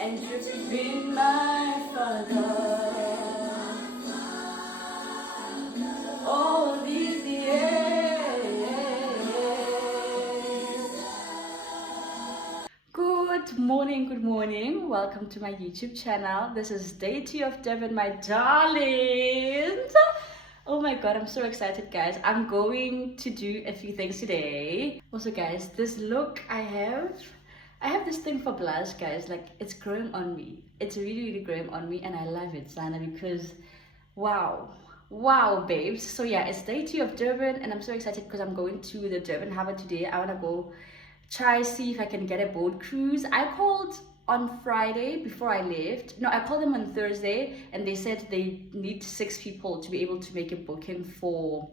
And you've been my father all these years. Good morning. Welcome to my YouTube channel. This is day 2 of Durban, my darlings. Oh my god, I'm so excited, guys. I'm going to do a few things today. Also, guys, this look I have this thing for blush, guys. Like, it's growing on me. It's really growing on me, and I love it, Sana, because wow, babes. So yeah, it's day 2 of Durban, and I'm so excited because I'm going to the Durban Harbour today. I want to go try see if I can get a boat cruise. I called on Friday before I left. No, I called them on Thursday, and they said they need 6 people to be able to make a booking for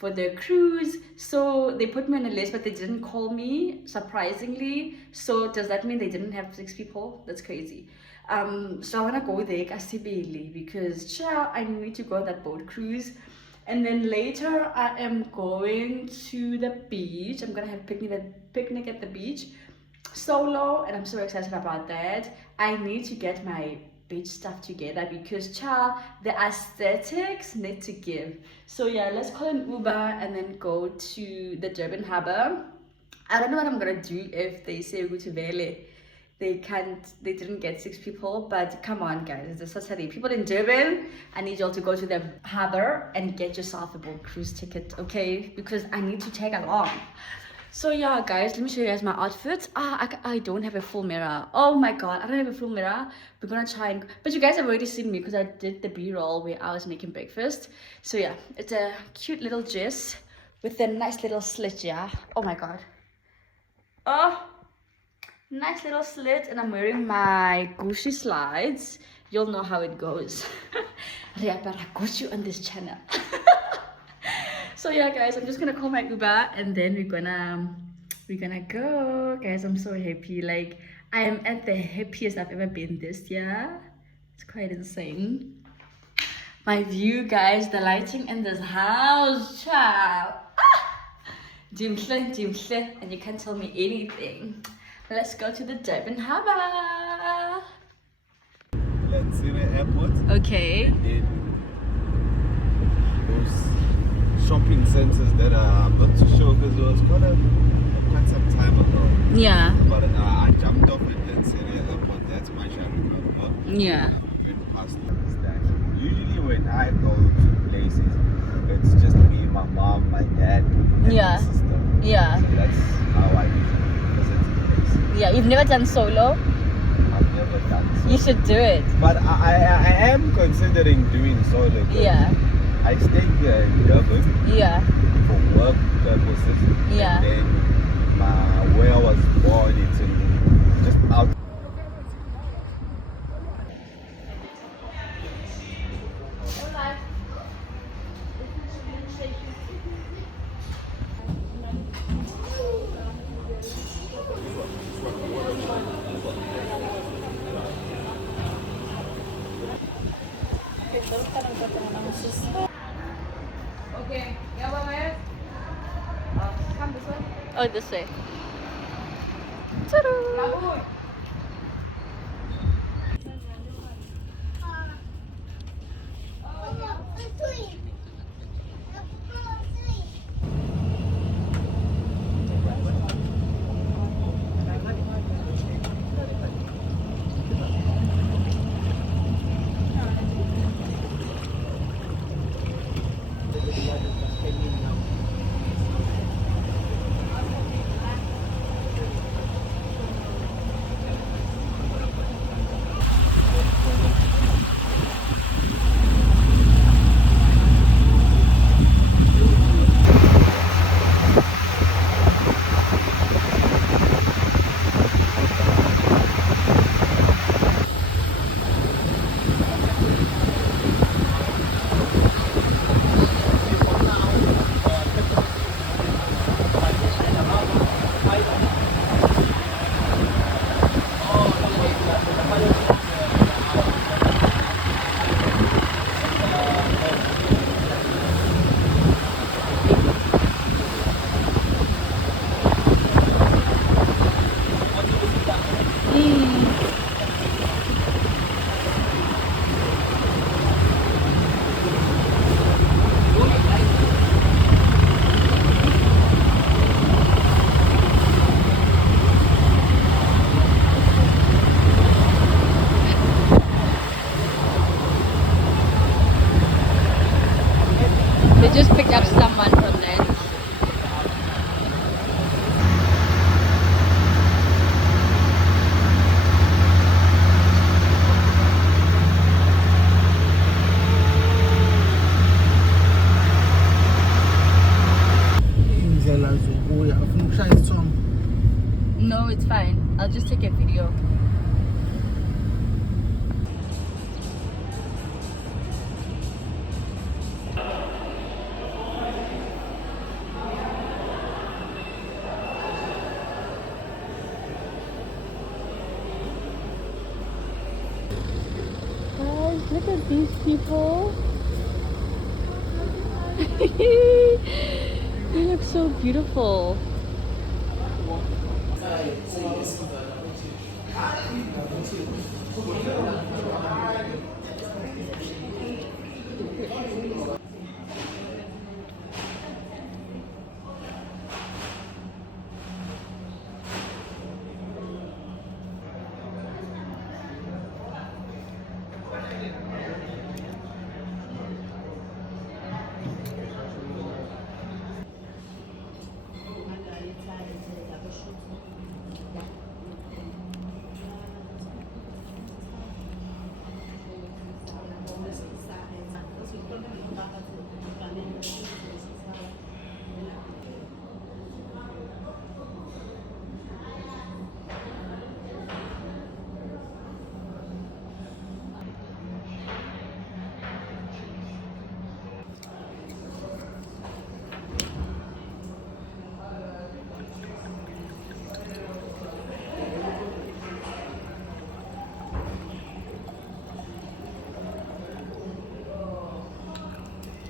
the cruise. So they put me on a list, but they didn't call me, surprisingly. So does that mean they didn't have 6 people? That's crazy. So I want to go there Kasibili, because I need to go on that boat cruise. And then later I am going to the beach. I'm gonna have picnic at the beach solo, and I'm so excited about that. I need to get my beach stuff together because the aesthetics need to give. So yeah, let's call an Uber and then go to the Durban Harbour. I don't know what I'm gonna do if they say go to Vele. They didn't get 6 people, but come on, guys, it's a Saturday. People in Durban, I need y'all to go to the harbour and get yourself a boat cruise ticket, okay? Because I need to tag along. So yeah, guys, let me show you guys my outfits. I don't have a full mirror. Oh my god, I don't have a full mirror. We're gonna try and, but you guys have already seen me because I did the b-roll where I was making breakfast. So yeah, it's a cute little dress with a nice little slit. Yeah, oh my god, oh, nice little slit. And I'm wearing my Gucci slides. You'll know how it goes. But I got you on this channel. So yeah, guys, I'm just gonna call my Uber and then we're gonna go. Guys, I'm so happy. Like, I am at the happiest I've ever been this year. It's quite insane. My view, guys, the lighting in this house, child. Dimshle, and you can't tell me anything. Let's go to the Durban Harbour. Let's see the airport. Okay. And then those shopping centers that I'm not too sure because it was quite some time ago. Yeah. But I jumped off at Lensere Airport. That's much I remember. Yeah. We went past that. Usually when I go to places, it's just me, my mom, my dad, and my sister. Yeah. So that's how I usually visit places. Yeah, you've never done solo? I've never done so. You should do it. But I am considering doing solo. Yeah. I stayed here in Durban for work purposes. Yeah. And then where I was born, it's in just out. Okay, come this way. Oh, this way. Ta-da! They just picked up someone from there. No, it's fine. I'll just take a video. Guys, look at these people. They look so beautiful.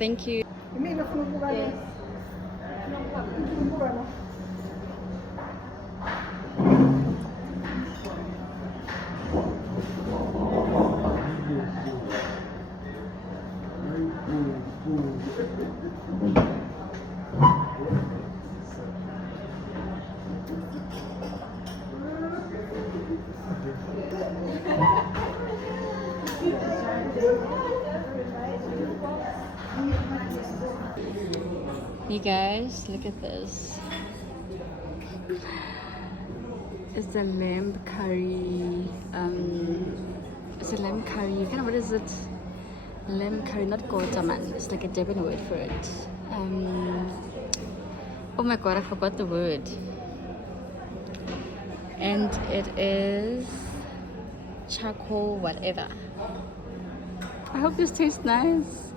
Thank you. Yes. You guys, look at this. It's the lamb curry. It's a lamb curry. Kind of, what is it? Lamb curry, not kotaman. It's like a Durban word for it. Oh my god, I forgot the word. And it is charcoal, whatever. I hope this tastes nice.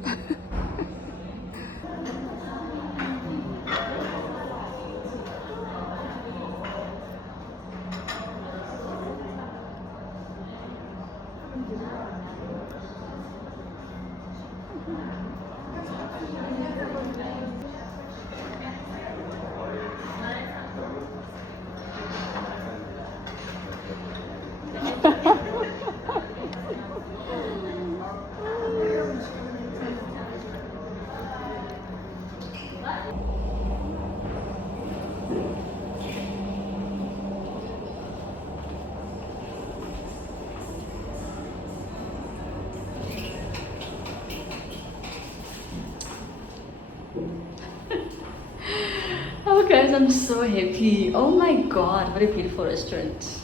Oh guys, I'm so happy. Oh my god, what a beautiful restaurant.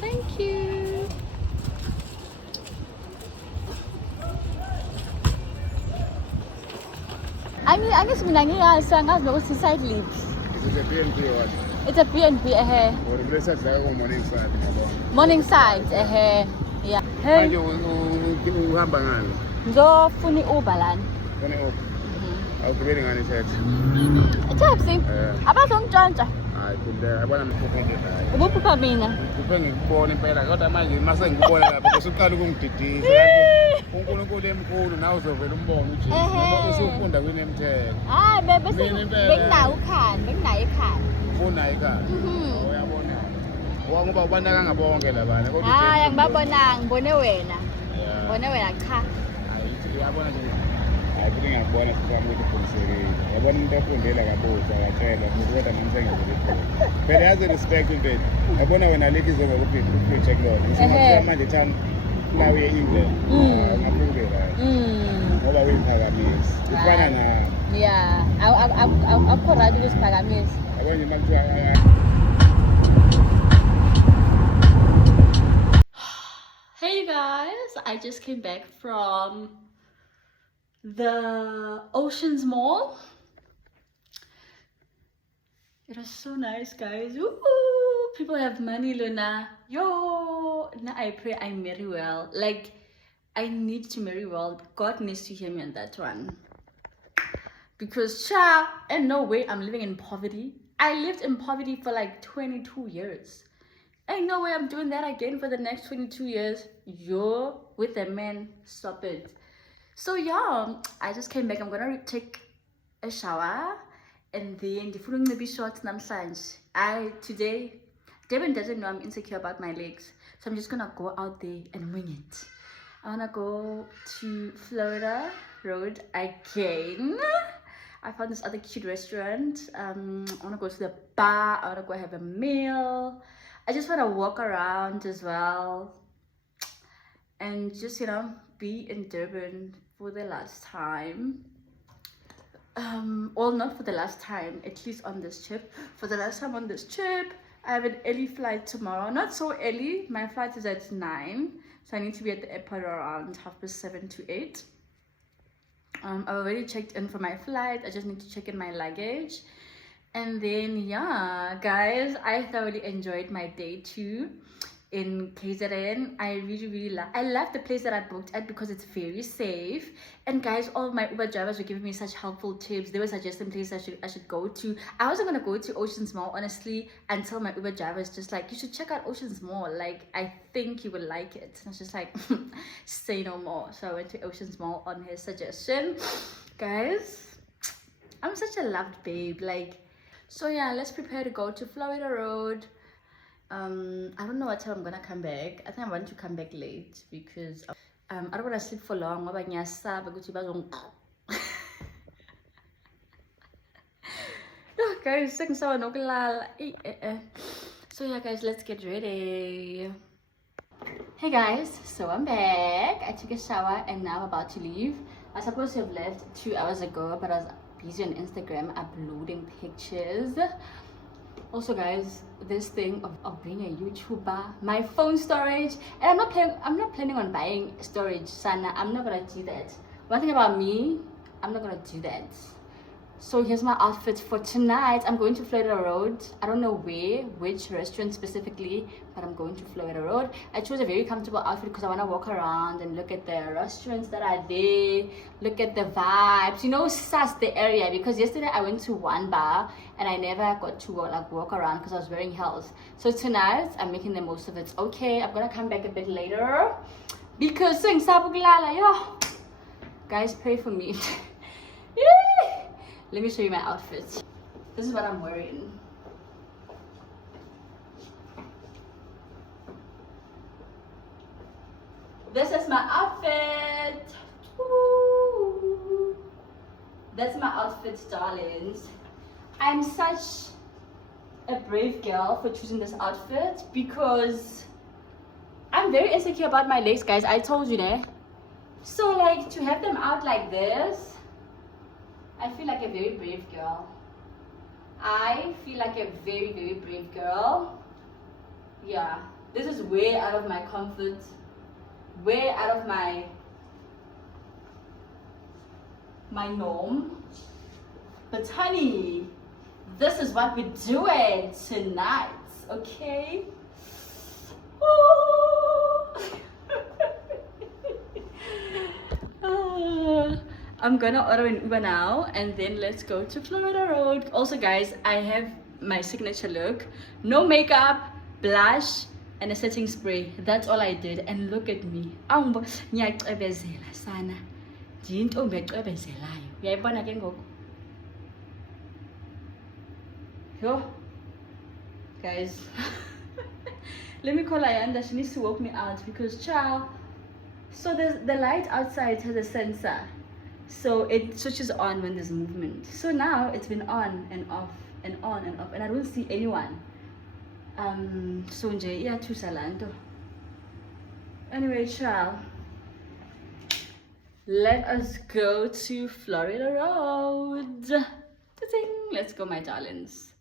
Thank you. Angithi mina ngiyazi angazi nokuthi side lip. This is a BNB what? It's a B&B Or the place that's like morning side. Morning side yeah. Hey. Manje uhamba ngani? Ngizofuna i-Uber lana. Kone up. Awugibeli ngani taxi? I-taxi? Abazongitshontsha. Hayi kude yabona mkhuphe hayi. Ubuphupha mina. Kuphe ngikubona impela kodwa manje mase ngikubona lapha bese uqala ukungididisa kanti uNkulunkulu emkhulu nawe uzovela umbone uJesu ngoba usufunda kwinemthelo. Hayi bese benginayo ekhaya. Ufuna ekhaya. Uyabona. Ngoba ubanakanga bonke labana kodwa hayi angibabonanga ngibone wena. Ngibone wena cha. Hayi uyabona nje. Hayi kuthi ngiyabona sifana ukuthi ufundisekile. Yabona umuntu ofundela kabuza akatshela kodwa namsengezele khona. Phela yazi respect impela. Yabona wena leki izoba ku-project lo. Ngisho manje thani nawe ye-England. Ngaphumbela. Ngoba uyiphakamisa. Ufana na. Yeah, akho right ukusiphakamisa. Yabona nje makuthiwa Hey guys, I just came back from the Oceans Mall. It was so nice, guys. Ooh, people have money, Luna. Yo, now I pray I marry well. Like, I need to marry well. God needs to hear me on that one. Because, and no way I'm living in poverty. I lived in poverty for like 22 years. Ain't no way I'm doing that again for the next 22 years. Yo, with a man, stop it. So yeah, I just came back. I'm gonna take a shower and then the following may be short namhlanje. Today, Devin doesn't know I'm insecure about my legs. So I'm just gonna go out there and wing it. I wanna go to Florida Road again. I found this other cute restaurant. I wanna go to the bar. I wanna go have a meal. I just want to walk around as well and just, you know, be in Durban for the last time. Well, not for the last time, at least on this trip. For the last time on this trip, I have an early flight tomorrow. Not so early. My flight is at 9, so I need to be at the airport around 7:30 to 8. I've already checked in for my flight. I just need to check in my luggage. And then, yeah, guys, I thoroughly enjoyed my day 2 in KZN. I really love the place that I booked at because it's very safe. And guys, all my Uber drivers were giving me such helpful tips. They were suggesting places I should go to. I wasn't gonna go to Oceans Mall, honestly, until my Uber driver was just like, you should check out Oceans Mall. Like, I think you would like it. And I was just like, say no more. So I went to Oceans Mall on his suggestion. Guys, I'm such a loved babe. Like, so yeah, let's prepare to go to Florida Road. I don't know what time I'm gonna come back. I think I want to come back late because I don't want to sleep for long. Oh, guys, so yeah, guys, let's get ready. Hey guys, so I'm back. I took a shower and now I'm about to leave. I was supposed to have left 2 hours ago, but I was busy on Instagram uploading pictures. Also guys, this thing of being a YouTuber, my phone storage, and I'm not planning on buying storage, Sana. I'm not gonna do that. One thing about me, I'm not gonna do that. So here's my outfit for tonight. I'm going to Florida Road. I don't know which restaurant specifically, but I'm going to Florida Road. I chose a very comfortable outfit because I want to walk around and look at the restaurants that are there, look at the vibes, you know, suss the area. Because yesterday I went to one bar and I never got to walk around because I was wearing heels. So tonight I'm making the most of it. Okay, I'm gonna come back a bit later because guys, pray for me. Let me show you my outfit. This is what I'm wearing. This is my outfit. Woo. That's my outfit, darlings. I'm such a brave girl for choosing this outfit because I'm very insecure about my legs, guys. I told you that. So like to have them out like this, I feel like a very brave girl. I feel like a very brave girl. Yeah, this is way out of my comfort, way out of my norm. But honey, this is what we're doing tonight, okay? I'm gonna order an Uber now and then let's go to Florida Road. Also guys, I have my signature look. No makeup, blush, and a setting spray. That's all I did. And look at me. Yo, guys. Let me call Ayanda. She needs to walk me out because ciao. So the light outside has a sensor. So it switches on when there's movement. So now it's been on and off and on and off, and I don't see anyone. So yeah, to Salando. Anyway, child, let us go to Florida Road. Let's go, my darlings.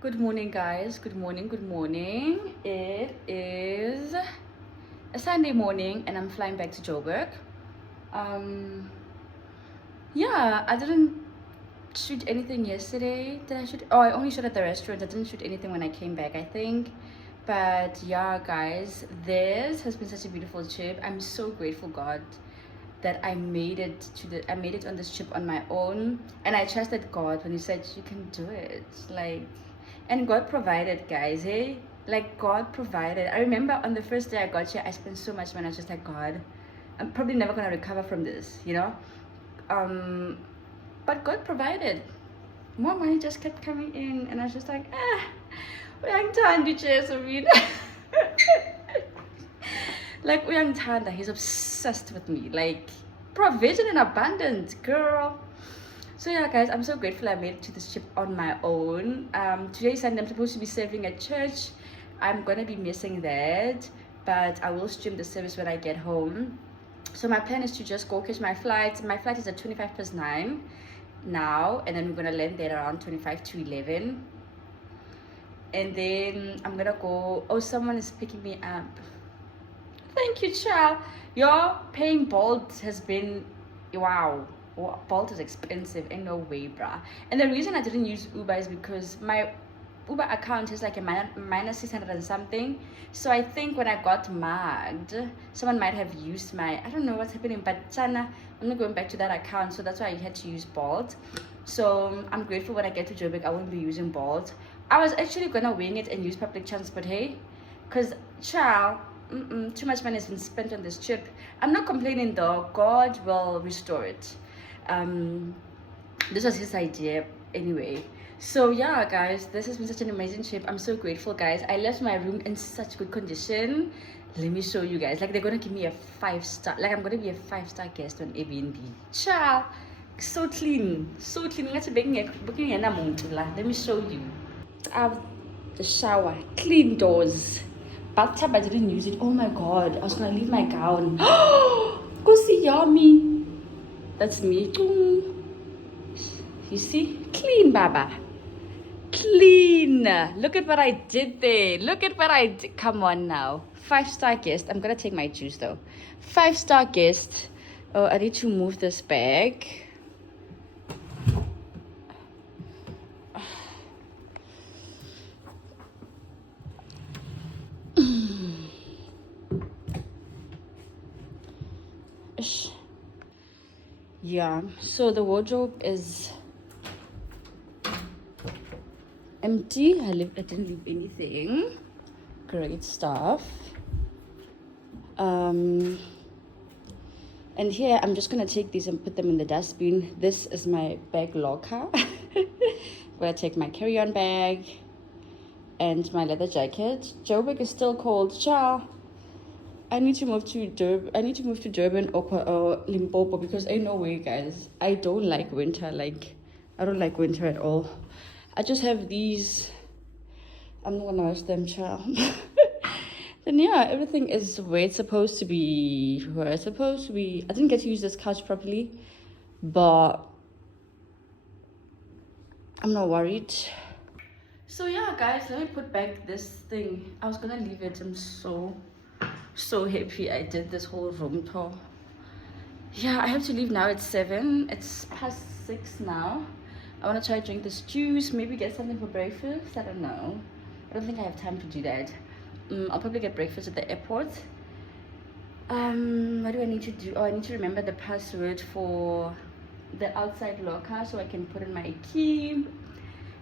Good morning, guys. Good morning. Good morning. It is a Sunday morning, and I'm flying back to Joburg. Yeah, I didn't shoot anything yesterday. Did I shoot? Oh, I only shot at the restaurant. I didn't shoot anything when I came back, I think. But yeah, guys, this has been such a beautiful trip. I'm so grateful, God, that I made it on this trip on my own, and I trusted God when He said you can do it. Like, and God provided, guys. Hey, like God provided. I remember on the first day I got here, I spent so much money. I was just like, God, I'm probably never gonna recover from this, you know. But God provided. More money just kept coming in, and I was just like, like Uyangtanda, he's obsessed with me. Like provision and abundance, girl. So yeah, guys, I'm so grateful I made it to this trip on my own. Today Sunday, I'm supposed to be serving at church. I'm gonna be missing that, but I will stream the service when I get home. So my plan is to just go catch my flight. My flight is at 9:25 now, and then we're gonna land there around 11:25. And then I'm gonna go. Oh, someone is picking me up. Thank you, child. Your paying Bolt has been, wow. Bolt is expensive, ain't no way, bruh. And the reason I didn't use Uber is because my Uber account is like a minus 600 and something. So I think when I got mugged, someone might have used my, I don't know what's happening, but Sana, I'm not going back to that account, so that's why I had to use Bolt. So I'm grateful when I get to Joburg, I won't be using Bolt. I was actually gonna wing it and use public transport, hey, because child, too much money has been spent on this trip. I'm not complaining though. God will restore it. This was His idea anyway. So yeah, guys, this has been such an amazing trip. I'm so grateful, guys. I left my room in such good condition. Let me show you guys. Like, they're gonna give me a 5-star. Like, I'm gonna be a 5-star guest on Airbnb. Ciao. So clean, so clean. Let me show you. The shower, clean doors. Bathtub, I didn't use it. Oh my God, I was gonna leave my gown. Go see yummy. That's me. You see, clean, Baba. Clean. Look at what I did there. Look at what I did. Come on now. 5-star guest. I'm gonna take my juice though. 5-star guest. Oh, I need to move this bag. Yeah, so the wardrobe is empty. I didn't leave anything. Great stuff. And here I'm just gonna take these and put them in the dustbin. This is my bag locker. I'm gonna take my carry-on bag and my leather jacket. Joburg is still cold. Ciao. I need to move to Durban or Limpopo because ain't no way, guys. I don't like winter. Like, I don't like winter at all. I just have these. I'm not gonna wash them, child. Then yeah, everything is where it's supposed to be. Where it's supposed to be. I didn't get to use this couch properly, but I'm not worried. So yeah, guys, let me put back this thing. I was gonna leave it. I'm so happy I did this whole room tour. Yeah, I have to leave now at 7. It's past 6 now. I want to try to drink this juice, maybe get something for breakfast. I don't know. I don't think I have time to do that. I'll probably get breakfast at the airport. What do I need to do? Oh, I need to remember the password for the outside locker so I can put in my key.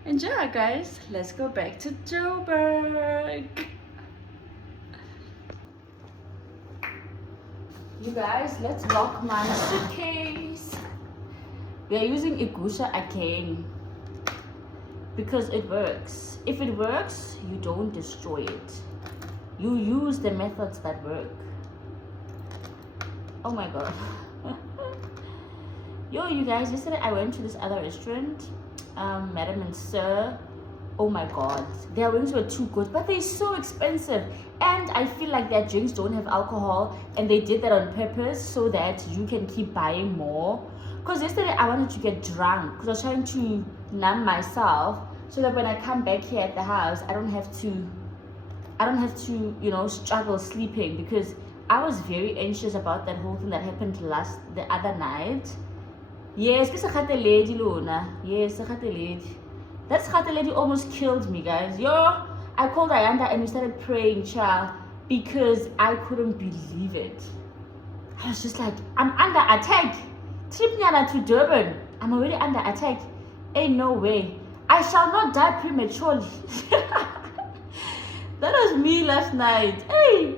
And yeah, guys, let's go back to Joburg. You guys, let's lock my suitcase. We are using Igusha again because it works. If it works, you don't destroy it. You use the methods that work. Oh my God. Yo, you guys, yesterday I went to this other restaurant, Madam and Sir. Oh my God, their wings were too good, but they're so expensive. And I feel like their drinks don't have alcohol, and they did that on purpose so that you can keep buying more. Because yesterday I wanted to get drunk because I was trying to numb myself, so that when I come back here at the house, I don't have to, you know, struggle sleeping, because I was very anxious about that whole thing that happened the other night. Yes, this is a lady, Luna. Yes, a lady. That lady almost killed me, guys. Yo, I called Ayanda and we started praying, child, because I couldn't believe it. I was just like, I'm under attack. Trip Nyana to Durban. I'm already under attack. Ain't no way. I shall not die prematurely. That was me last night. Hey,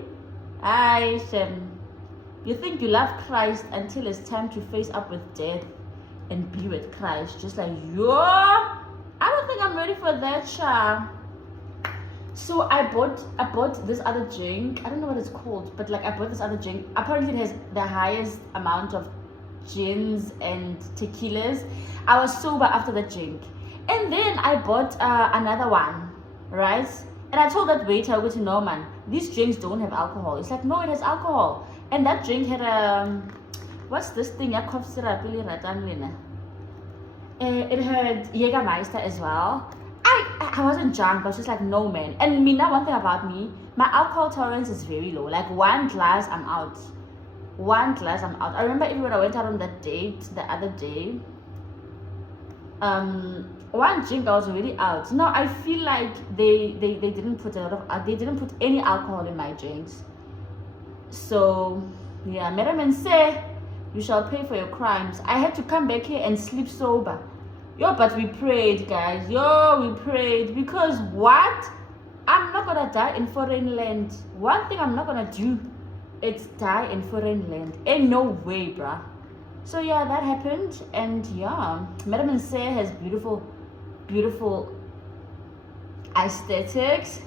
you think you love Christ until it's time to face up with death and be with Christ. Just like, yo, I don't think I'm ready for that, child. So I bought this other drink. I don't know what it's called, but like I bought this other drink. Apparently it has the highest amount of gins and tequilas. I was sober after the drink. And then I bought another one, right? And I told that waiter, which no man, these drinks don't have alcohol. It's like, no, it has alcohol. And that drink had what's this thing? It had Jägermeister as well. I wasn't drunk, I was just like, no man. And me, now one thing about me, my alcohol tolerance is very low. Like one glass, I'm out. One glass, I'm out. I remember even when I went out on that date the other day, one drink I was already out. Now I feel like they didn't put they didn't put any alcohol in my drinks. So yeah, Merriman say you shall pay for your crimes. I had to come back here and sleep sober. Yo, but we prayed, guys. Yo, we prayed, because what? I'm not gonna die in foreign land. One thing I'm not gonna do, it's die in foreign land. Ain't no way, bruh. So yeah, that happened, and yeah, Madam Say has beautiful aesthetics,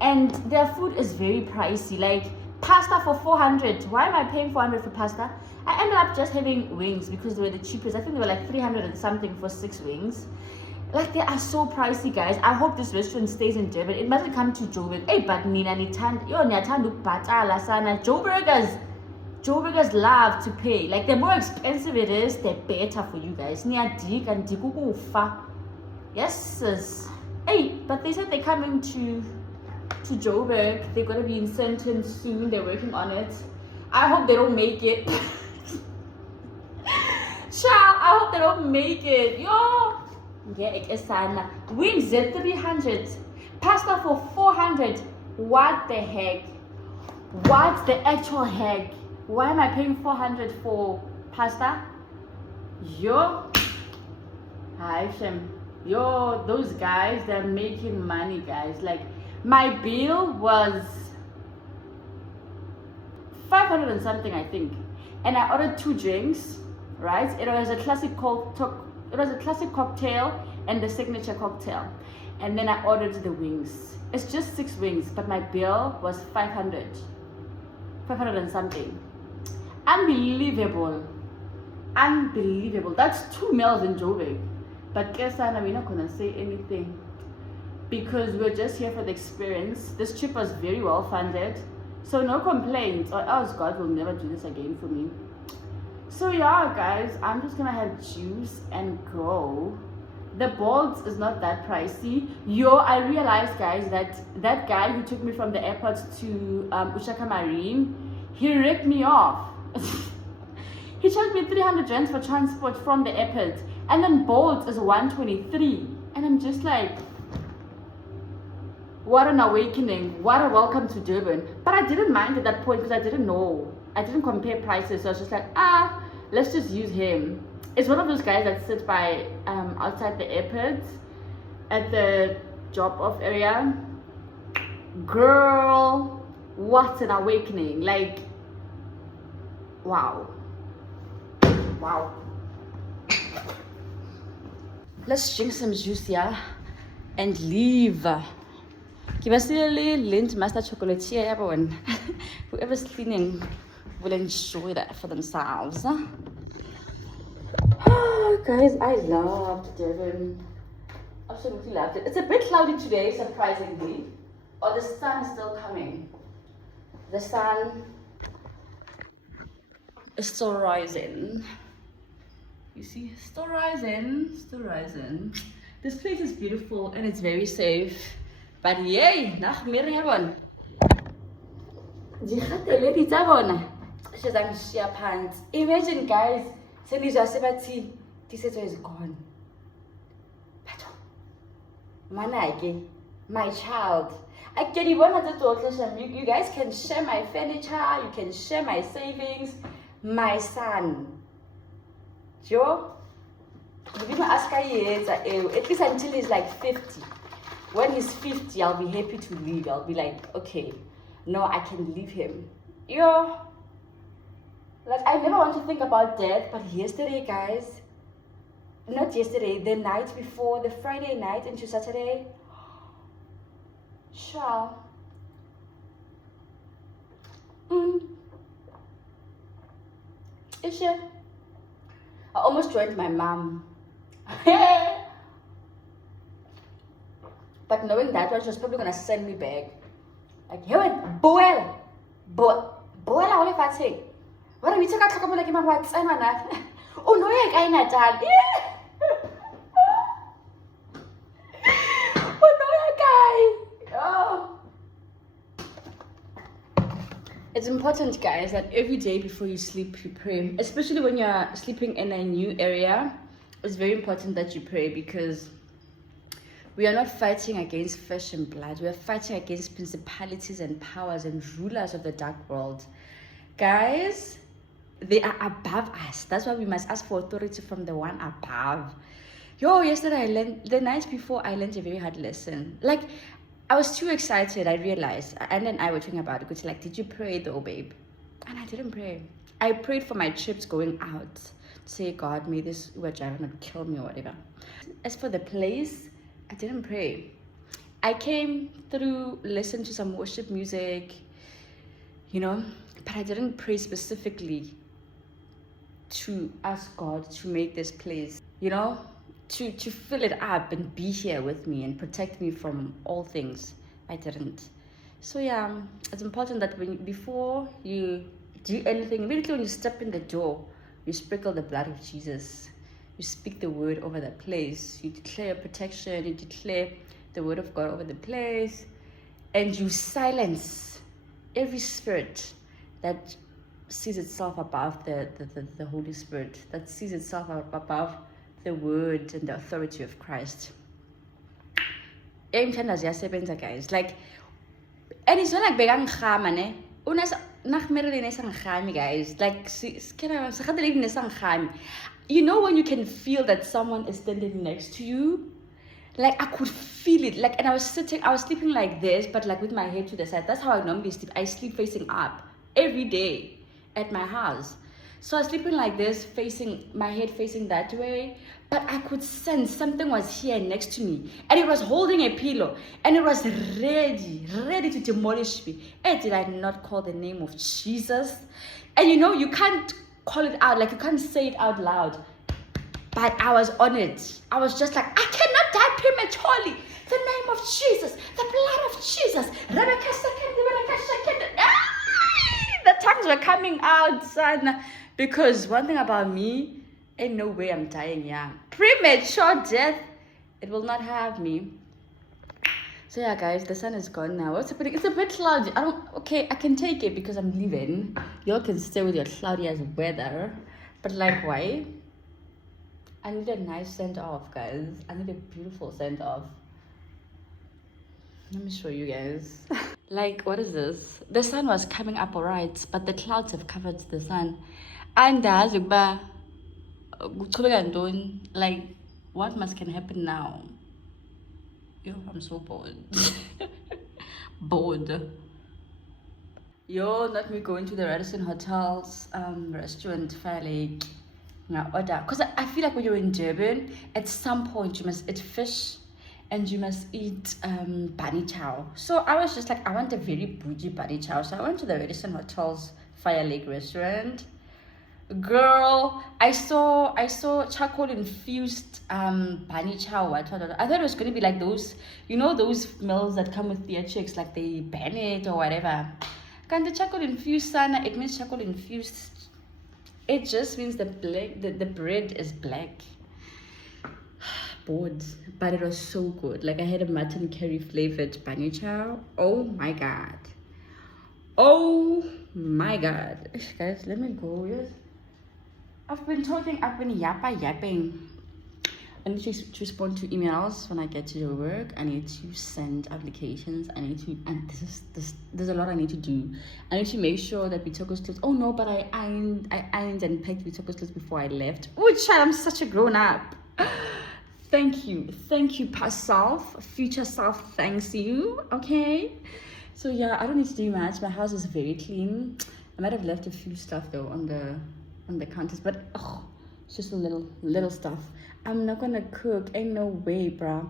and their food is very pricey. Like pasta for 400. Why am I paying 400 for pasta? I ended up just having wings because they were the cheapest. I think they were like 300 and something for 6 wings. Like, they are so pricey, guys. I hope this restaurant stays in Durban. It mustn't come to Joburg. Hey, but Nina niyathanda ukubhatala sana. Joe Burgers love to pay. Like, the more expensive it is, the better for you guys. Niyadika ndikukufa. Yes, sis. Hey, but they said they're coming to Joburg. They're gonna be in sentence soon. They're working on it. I hope they don't make it. Child, I hope they don't make it. Yo. Yeah, wings at 300. Pasta for 400. What the heck? What the actual heck? Why am I paying 400 for pasta? Yo. Hi, Shem. Yo, those guys, they're making money, guys. Like, my bill was 500 and something, I think. And I ordered 2 drinks, right? It was a classic cocktail and the signature cocktail. And then I ordered the wings. It's just 6 wings, but my bill was 500 and something. Unbelievable. That's 2 meals in Joburg. But Kesana, we're not gonna say anything because we're just here for the experience. This trip was very well funded, so no complaints, or else God will never do this again for me. So yeah, guys, I'm just gonna have juice and go. The Bolt is not that pricey. Yo, I realized, guys, that guy who took me from the airport to Ushaka Marine, he ripped me off. He charged me 300 rands for transport from the airport, and then Bolt is 123, and I'm just like, what an awakening, what a welcome to Durban. But I didn't mind at that point because I didn't know, I didn't compare prices, so I was just like, let's just use him. It's one of those guys that sit by outside the airport at the drop-off area. Girl, what an awakening. Like, wow. Let's drink some juice, yeah, and leave. Give us a little Lindt Master chocolate here, everyone. Whoever's cleaning will enjoy that for themselves. Guys, I loved Durban. Absolutely loved it. It's a bit cloudy today, surprisingly. Oh, the sun is still coming. The sun is still rising. You see, still rising. This place is beautiful and it's very safe. But yay, nach meer yabona. Dikhatele di tsa bona. She's I'm sheer pants. Imagine guys, senizwa sebathi tisetso is gone. But manake, my child. I can even you guys can share my furniture, you can share my savings, my son. Joe? At least until he's like 50. When he's 50, I'll be happy to leave. I'll be like, okay, no, I can leave him. Yo, like I never want to think about death, but yesterday, guys, not yesterday, the night before, the Friday night into Saturday, sure. Is it? I almost joined my mom. But knowing that one, she was probably gonna send me back. Like, hey, Boel, Boel, I only fat say. What are we talking about? Like, what's I'm not. Oh no, I can't not. Oh no, guy. Oh. It's important, guys, that every day before you sleep, you pray. Especially when you're sleeping in a new area, it's very important that you pray because we are not fighting against flesh and blood. We are fighting against principalities and powers and rulers of the dark world. Guys, they are above us. That's why we must ask for authority from the one above. Yo, yesterday the night before, I learned a very hard lesson. Like, I was too excited, I realized. And then I was talking about it. It's like, did you pray though, babe? And I didn't pray. I prayed for my trips going out. Say, God, may this Uber driver not kill me or whatever. As for the place, I didn't pray. I came through, listened to some worship music, you know, but I didn't pray specifically to ask God to make this place, you know, to fill it up and be here with me and protect me from all things. I didn't. So yeah, it's important that before you do anything, immediately when you step in the door, you sprinkle the blood of Jesus. You speak the word over the place. You declare protection. You declare the word of God over the place. And you silence every spirit that sees itself above the Holy Spirit, that sees itself above the word and the authority of Christ. Guys, like, and it's not like begang khamane. Guys, like, you know when you can feel that someone is standing next to you? Like, I could feel it. Like, and I was sleeping like this, but like with my head to the side. That's how I normally sleep. I sleep facing up every day at my house. So I was sleeping like this, my head facing that way. But I could sense something was here next to me. And it was holding a pillow. And it was ready to demolish me. And did I not call the name of Jesus? And you know, you can't call it out, like you can't say it out loud. But I was on it. I was just like, I cannot die prematurely. The name of Jesus, the blood of Jesus. The tongues were coming out, son. Because one thing about me, ain't no way I'm dying young. Premature death, it will not have me. So yeah, guys, the sun is gone now. What's happening? It's a bit cloudy. I can take it because I'm leaving. Y'all can stay with your cloudy as weather. But like, why? I need a nice send off, guys. I need a beautiful send off. Let me show you guys. Like, what is this? The sun was coming up alright, but the clouds have covered the sun. And like, what must can happen now? Yo, I'm so bored. Bored. Yo, not me going to the Reddison Hotel's restaurant, fairly. Order. Because I feel like when you're in Durban, at some point you must eat fish and you must eat bunny chow. So I was just like, I want a very bougie bunny chow. So I went to the Reddison Hotel's Fire Lake restaurant. Girl, I saw charcoal infused bunny chow. I thought it was gonna be like those, you know, those meals that come with their chicks, like they ban it or whatever. Can the charcoal infused sana? It means charcoal infused. It just means the bread is black. bored, but it was so good. Like I had a mutton curry flavored bunny chow. Oh my god. Oh my god. Guys, let me go. Yes. I've been talking, I've been yapping. I need to respond to emails when I get to your work. I need to send applications. I need to, and there's a lot I need to do. I need to make sure that Bitoko's clothes. Oh no, but I ironed and packed Bitoko's clothes before I left. Oh child, I'm such a grown up. Thank you, past self, future self. Thanks you. Okay. So yeah, I don't need to do much. My house is very clean. I might have left a few stuff though on the counters, but it's just a little stuff. I'm not gonna cook. Ain't no way, bruh.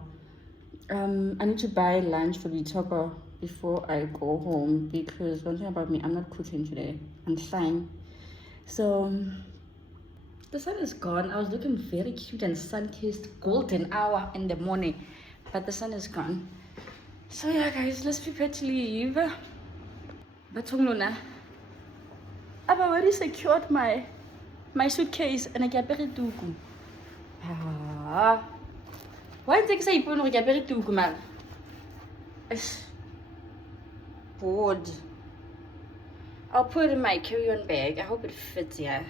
I need to buy lunch for Bitoko before I go home, because one thing about me, I'm not cooking today. I'm fine. So the sun is gone. I was looking very cute and sun-kissed, golden hour in the morning, but the sun is gone. So yeah, guys, let's prepare to leave. But I've already secured my suitcase and I get very tuku. Why did I say you want to get very tuku, man? It's bored. I'll put it in my carry-on bag. I hope it fits here.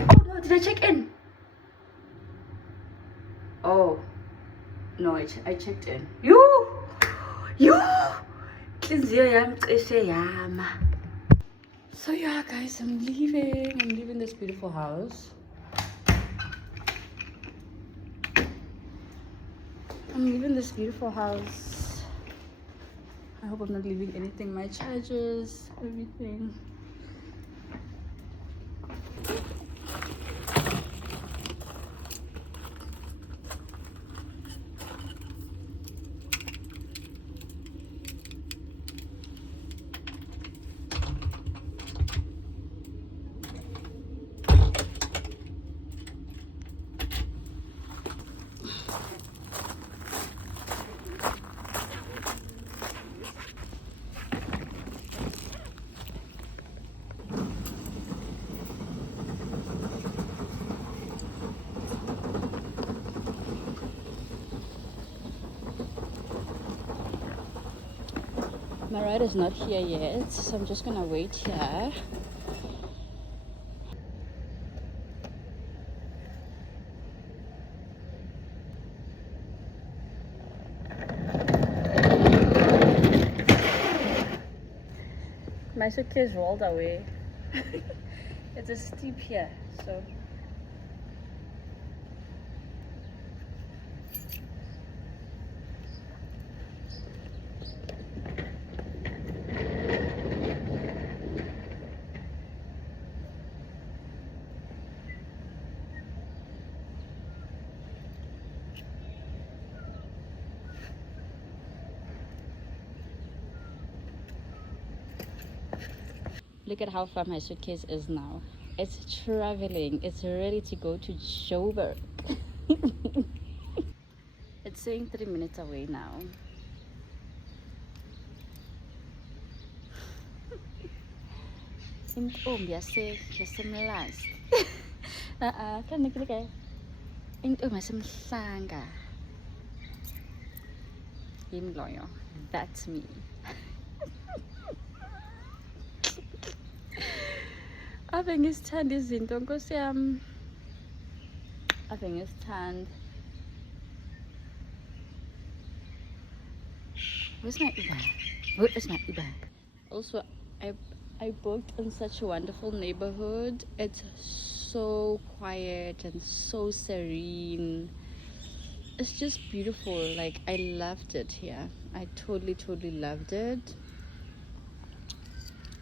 Oh no, did I check in? Oh no, I checked in. You so yeah, guys, I'm leaving this beautiful house. I hope I'm not leaving anything, my chargers, everything. My ride is not here yet, so I'm just gonna wait here. My suitcase rolled away. It's a steep here, so. Look at how far my suitcase is now. It's traveling. It's ready to go to Joburg. It's saying 3 minutes away now. Intombi yasemlast. Kan nikike. Intombi yasemhlanga. Yimloyo. That's me. Ave ngizithanda izinto Nkosi yami. Ave ngizithanda. Where's my Uber? Where is my Uber? Also, I booked in such a wonderful neighborhood. It's so quiet and so serene. It's just beautiful. Like, I loved it here. I totally loved it.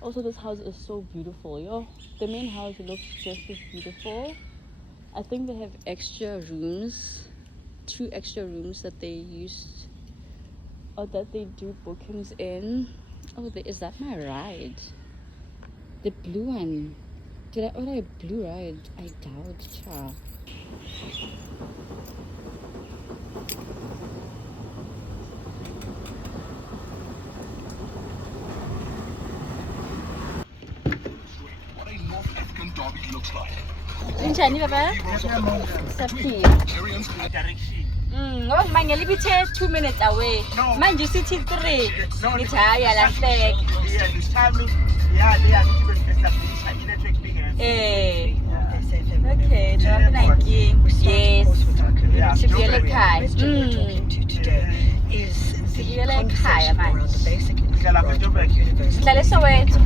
Also, this house is so beautiful, yo. The main house looks just as beautiful. I think they have extra rooms, 2 extra rooms that they used, or that they do bookings in. Oh, is that my ride? The blue one. Did I order a blue ride? I doubt, child. What a North African derby looks like. Injani baba? Saphila. Ngoba ngimangele ibithe 2 minutes away. Manje usithi 3. Ngithi hayi yalahleka. Okay, no inkinga. Yes. Sibuyele ekhaya. Sibuyele ekhaya manje. Sihlale Soweto.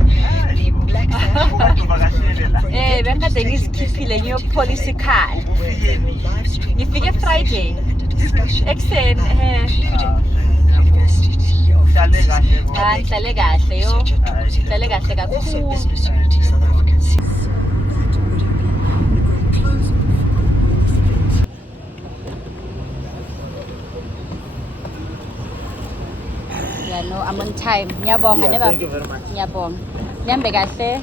Bekade ngizikhiphile ngiyopholisa ikhaya. Ngifike Friday. Ekuseni ngihlale kahle yo. Ngihlale kahle kakhulu. Yeah, no, I'm on time. Ngiyabonga neba. Thank you very much. Ngiyabonga. Nihambe kahle.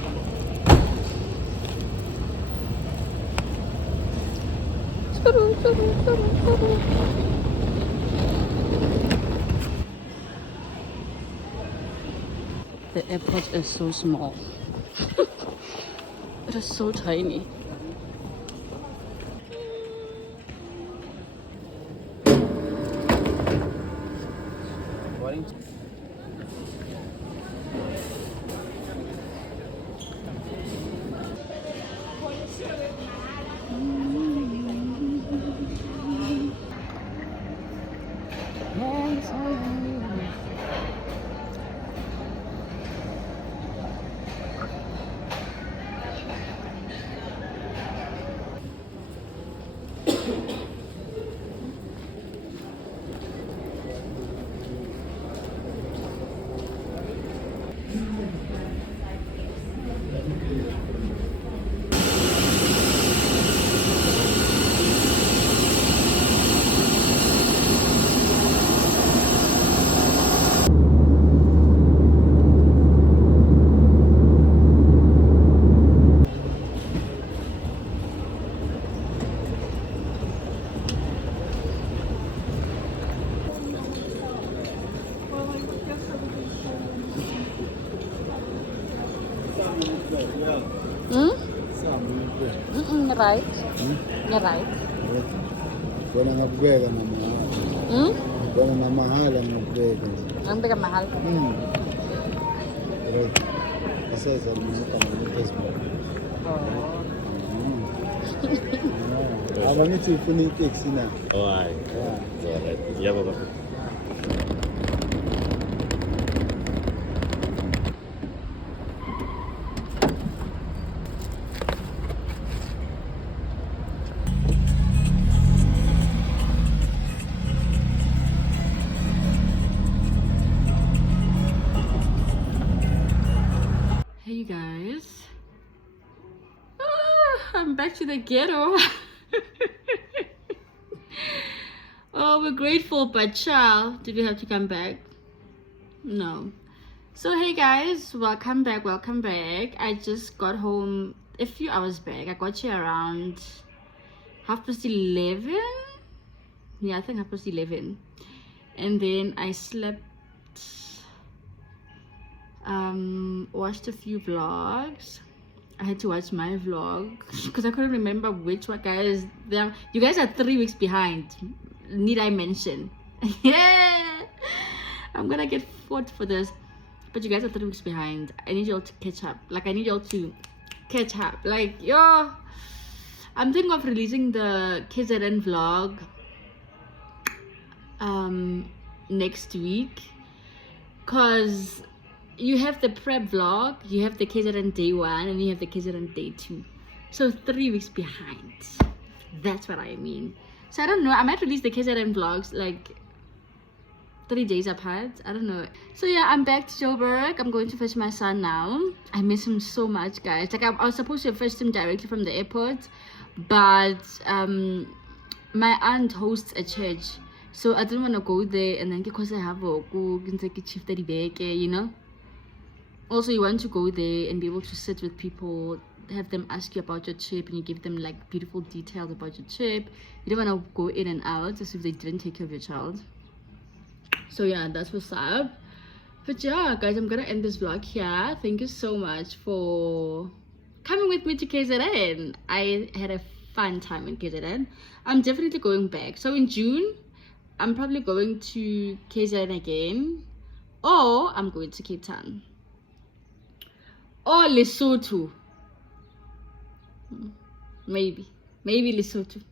The airport is so small. It is so tiny. Right. You're right. Bona ngabukeka namahala. Bona namahala ngabukeka. Ang mahal. Right. Iseza ngikama Facebook. Abangithi ufuna itaxi na. Oh, hayi. Yeah, baba. Hey guys. I'm back to the ghetto. Oh, we're grateful, but child, did we have to come back? No. So hey guys, welcome back. I just got home a few hours back. I got here around 11:30. Yeah, I think 11:30. And then I slept, watched a few vlogs. I had to watch my vlog because I couldn't remember which one. Guys, you guys are 3 weeks behind. Need I mention? Yeah, I'm gonna get fought for this, but you guys are 3 weeks behind. I need y'all to catch up. Like, yo, I'm thinking of releasing the KZN vlog next week, cause you have the prep vlog, you have the KZN day 1, and you have the KZN day 2. So 3 weeks behind. That's what I mean. So I don't know, I might release the KZN vlogs like 3 days apart. I don't know. So yeah, I'm back to Joburg. I'm going to fetch my son now. I miss him so much, guys. Like, I was supposed to have fetched him directly from the airport, but my aunt hosts a church, so I didn't want to go there and then because I have a you know. Also, you want to go there and be able to sit with people, have them ask you about your trip, and you give them like beautiful details about your trip. You don't want to go in and out as if they didn't take care of your child. So yeah, that's what's up. But yeah, guys, I'm gonna end this vlog here. Thank you so much for coming with me to KZN. I had a fun time in KZN. I'm definitely going back. So in June, I'm probably going to KZN again, or I'm going to Cape Town, or Lesotho. Maybe Lesotho.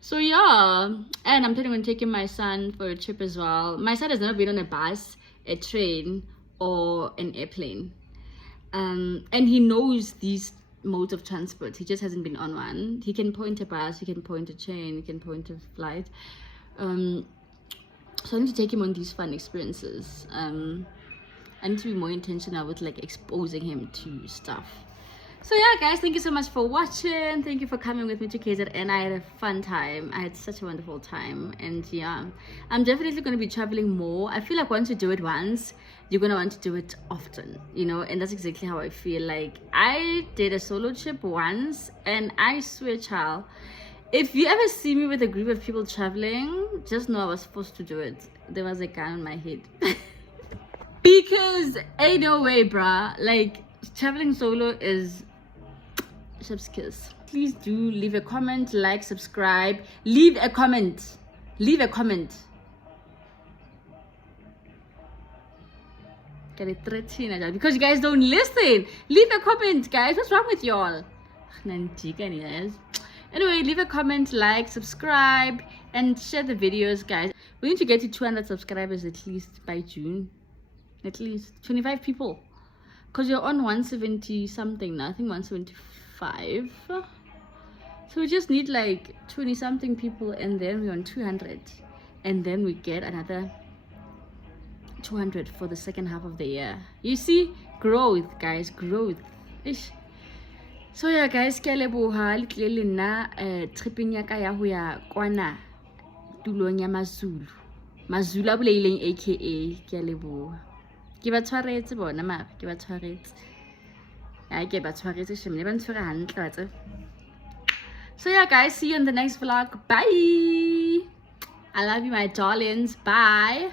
So yeah, and I'm planning on taking my son for a trip as well. My son has never been on a bus, a train, or an airplane, and he knows these modes of transport. He just hasn't been on one. He can point a bus, he can point a train, he can point a flight. So I need to take him on these fun experiences. I need to be more intentional with like exposing him to stuff. So yeah, guys, thank you so much for watching. Thank you for coming with me to KZN. I had a fun time. I had such a wonderful time. And yeah, I'm definitely going to be traveling more. I feel like once you do it once, you're going to want to do it often, you know, and that's exactly how I feel. Like, I did a solo trip once, and I swear, child, if you ever see me with a group of people traveling, just know I was supposed to do it. There was a gun on my head. Because ain't no way, bruh. Like, traveling solo is chef's kiss. Please do leave a comment, like, subscribe, leave a comment. Get it 13 because you guys don't listen. Leave a comment, guys. What's wrong with y'all? Anyway, leave a comment, like, subscribe, and share the videos, guys. We need to get to 200 subscribers at least by June. At least 25 people, because you're on 170 something now. I think 175. So we just need like 20 something people, and then we're on 200, and then we get another 200 for the second half of the year. You see, growth, guys, growth. Ish. So yeah, guys, ke leboha le tlile nna tripping ya ka ya ho ya kwana tulong ya Mazulu a buleileng aka. Ke leboha. Ke ba tshwaretse bona mara ke ba tshwaretse. Ya ke ba tshwaretse shemne ba ntshware hantle wa tse. So yeah, guys, see you in the next vlog. Bye. I love you, my darlings. Bye.